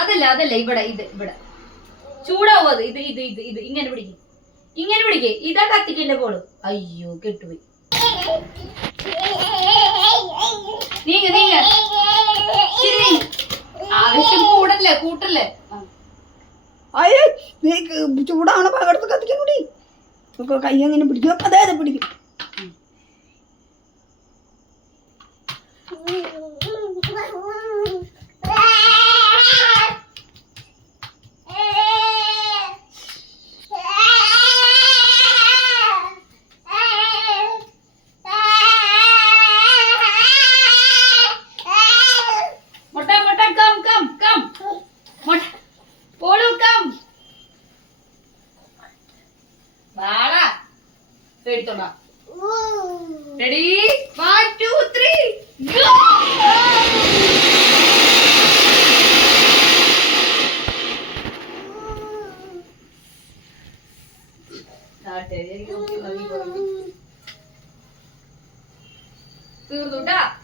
അതല്ല അതല്ല ഇവിടെ ഇത് ഇവിടെ ചൂടാവും അത്. ഇത് ഇത് ഇത് ഇത് ഇങ്ങനെ പിടിക്കും, ഇങ്ങനെ പിടിക്കേ. ഇതാ കത്തിക്കന്റെ പോള്. അയ്യോ കെട്ടുപോയി. നീങ്ങ നീങ്ങ. ആവശ്യം കൂടല്ലേ കൂട്ടല്ലേ. അയ്യേ നീ ചൂടാവണ പകർത്ത് കത്തിക്കാൻ കൂടി കൈ അങ്ങനെ പിടിക്കും. അതെ അതെ പിടിക്കും. Ready? 1, 2, 3, go! തീർന്നുട്ടാ.